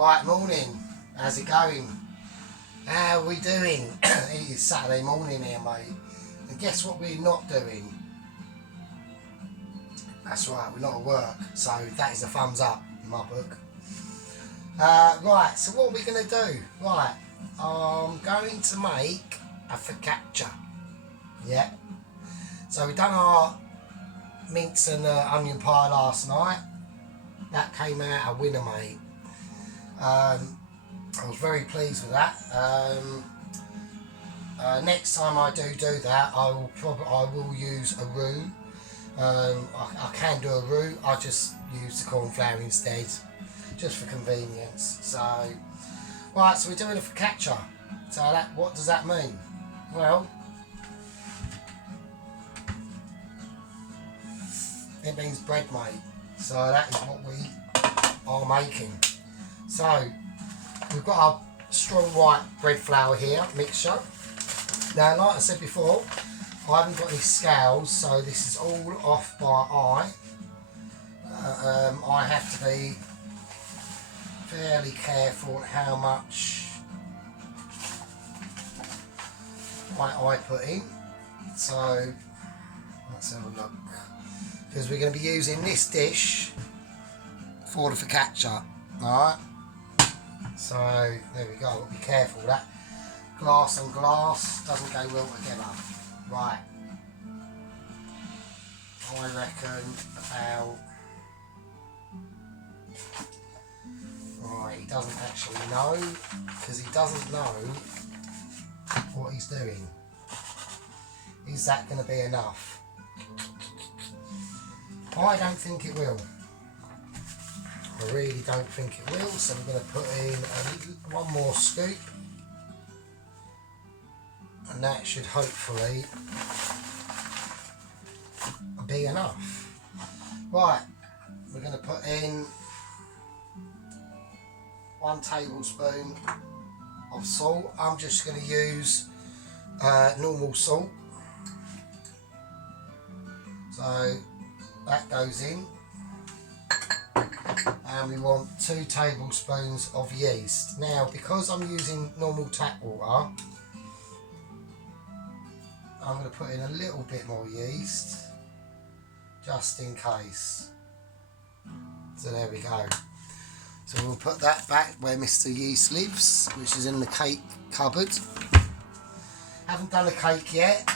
Right, morning. How's it going? How are we doing? It is Saturday morning here, mate. And guess what we're not doing? That's right, we're not at work. So that is a thumbs up in my book. Right, so what are we going to do? Right, I'm going to make a focaccia. Yeah. So we've done our mince and onion pie last night. That came out a winner, mate. I was very pleased with that. Next time I do that, I will use a roux. I can do a roux. I just use the corn flour instead, just for convenience. So, right, so we're doing a focaccia. So what does that mean? Well, it means bread, mate. So that is what we are making. So we've got our strong white bread flour here, mixture. Now, like I said before, I haven't got any scales, so this is all off by eye. I have to be fairly careful on how much I put in. So let's have a look, because we're going to be using this dish for the focaccia. Alright, so there we go. Be careful, that glass and glass doesn't go well together. Right, I reckon about, right, he doesn't actually know, because he doesn't know what he's doing. Is that going to be enough? I don't think it will. I really don't think it will, so I'm going to put in one more scoop, and that should hopefully be enough. Right, we're going to put in 1 tablespoon of salt. I'm just going to use normal salt, so that goes in. And we want 2 tablespoons of yeast. Now, because I'm using normal tap water, I'm going to put in a little bit more yeast, just in case. So there we go. So we'll put that back where Mr. Yeast lives, which is in the cake cupboard. Haven't done a cake yet.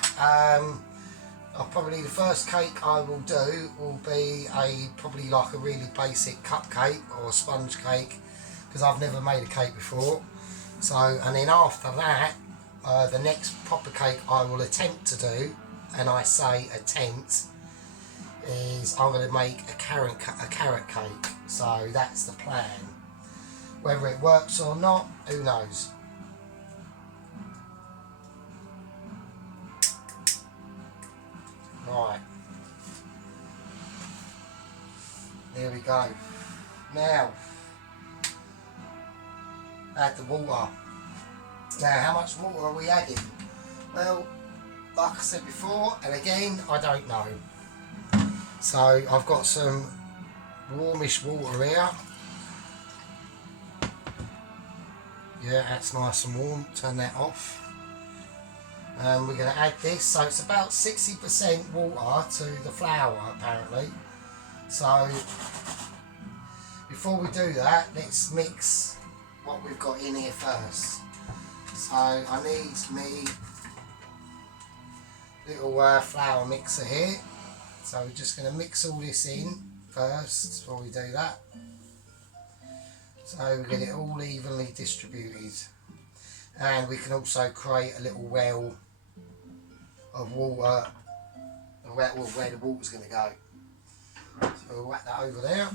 Probably the first cake I will do will be probably like a really basic cupcake or a sponge cake, because I've never made a cake before. So, and then after that, the next proper cake I will attempt to do, and I say attempt, is I'm going to make a carrot cake. So that's the plan. Whether it works or not, who knows. Right, there we go. Now, add the water. Now, how much water are we adding? Well, like I said before, and again, I don't know. So I've got some warmish water here. Yeah, that's nice and warm. Turn that off. And we're going to add this, so it's about 60% water to the flour apparently. So before we do that, let's mix what we've got in here first. So I need me little flour mixer here. So we're just going to mix all this in first before we do that. So we get it all evenly distributed. And we can also create a little well of water, where the water's going to go. So we'll whack that over there.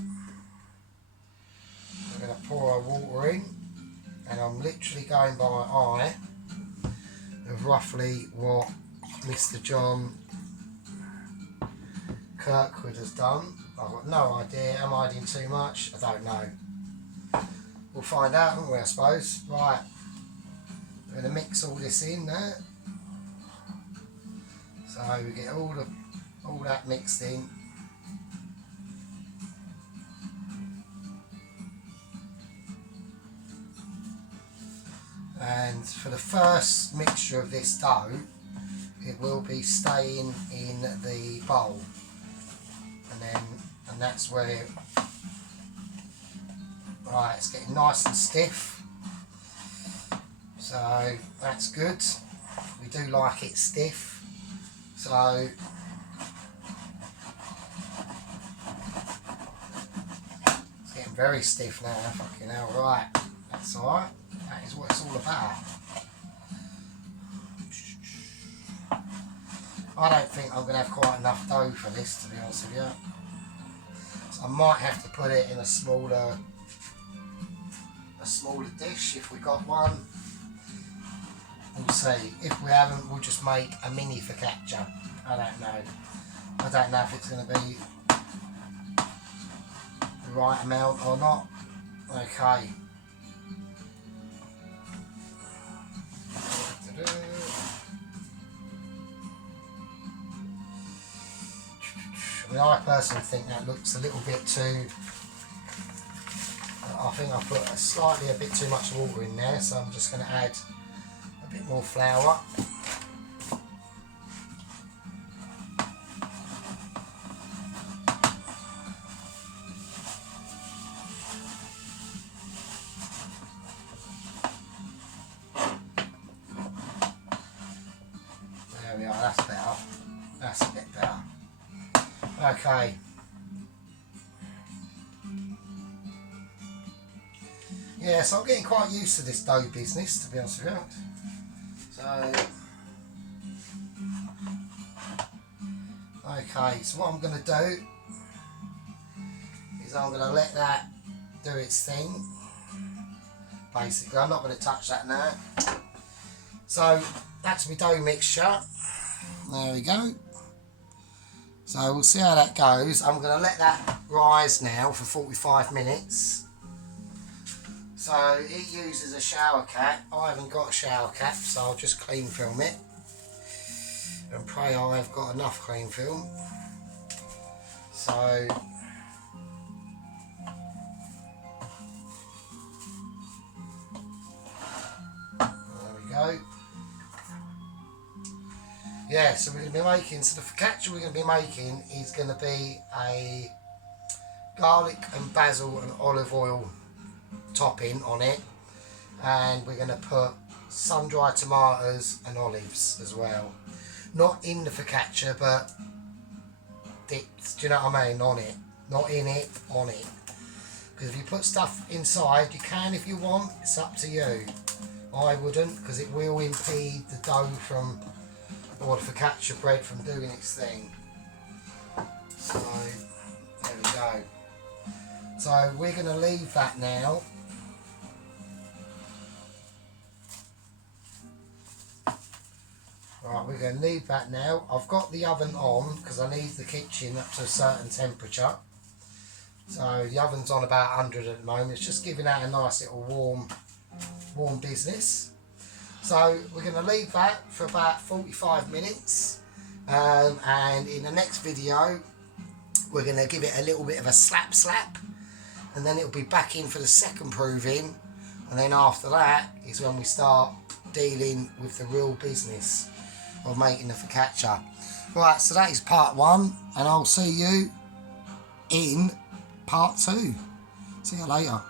We're going to pour our water in, and I'm literally going by eye of roughly what Mr. John Kirkwood has done. I've got no idea. Am I adding too much? I don't know. We'll find out, won't we, I suppose. Right. We're going to mix all this in there. So we get all that mixed in. And for the first mixture of this dough, it will be staying in the bowl, and that's where, right, it's getting nice and stiff, so that's good. We do like it stiff, so it's getting very stiff now. Fucking hell, right, that's alright, that is what it's all about. I don't think I'm going to have quite enough dough for this, to be honest with you. So I might have to put it in a smaller dish if we got one. We'll see. If we haven't, we'll just make a mini focaccia. I don't know. I don't know if it's going to be the right amount or not. Okay. I mean, I personally think that looks a little bit too... I think I put a bit too much water in there, so I'm just going to add a bit more flour. There we are, that's better. That's a bit better. Okay. Yeah, so I'm getting quite used to this dough business, to be honest with you. So, okay, so what I'm going to do is I'm going to let that do its thing. Basically, I'm not going to touch that now. So, that's my dough mixture. There we go. So we'll see how that goes. I'm going to let that rise now for 45 minutes. So it uses a shower cap. I haven't got a shower cap, so I'll just clean film it. And pray I've got enough clean film. So there we go. Yeah, so we're going to be making, so the focaccia we're going to be making is going to be a garlic and basil and olive oil topping on it, and we're going to put sun-dried tomatoes and olives as well. Not in the focaccia, but dipped, do you know what I mean, on it. Not in it, on it. Because if you put stuff inside, you can if you want, it's up to you. I wouldn't, because it will impede the dough from, or the focaccia bread from doing its thing. So, there we go. So we're going to leave that now. Right, we're going to leave that now. I've got the oven on because I need the kitchen up to a certain temperature. So the oven's on about 100 at the moment. It's just giving out a nice little warm business. So we're going to leave that for about 45 minutes. And in the next video, we're going to give it a little bit of a slap. And then it'll be back in for the second proving. And then after that is when we start dealing with the real business of making the focaccia. Right, so that is part 1, and I'll see you in part 2. See you later.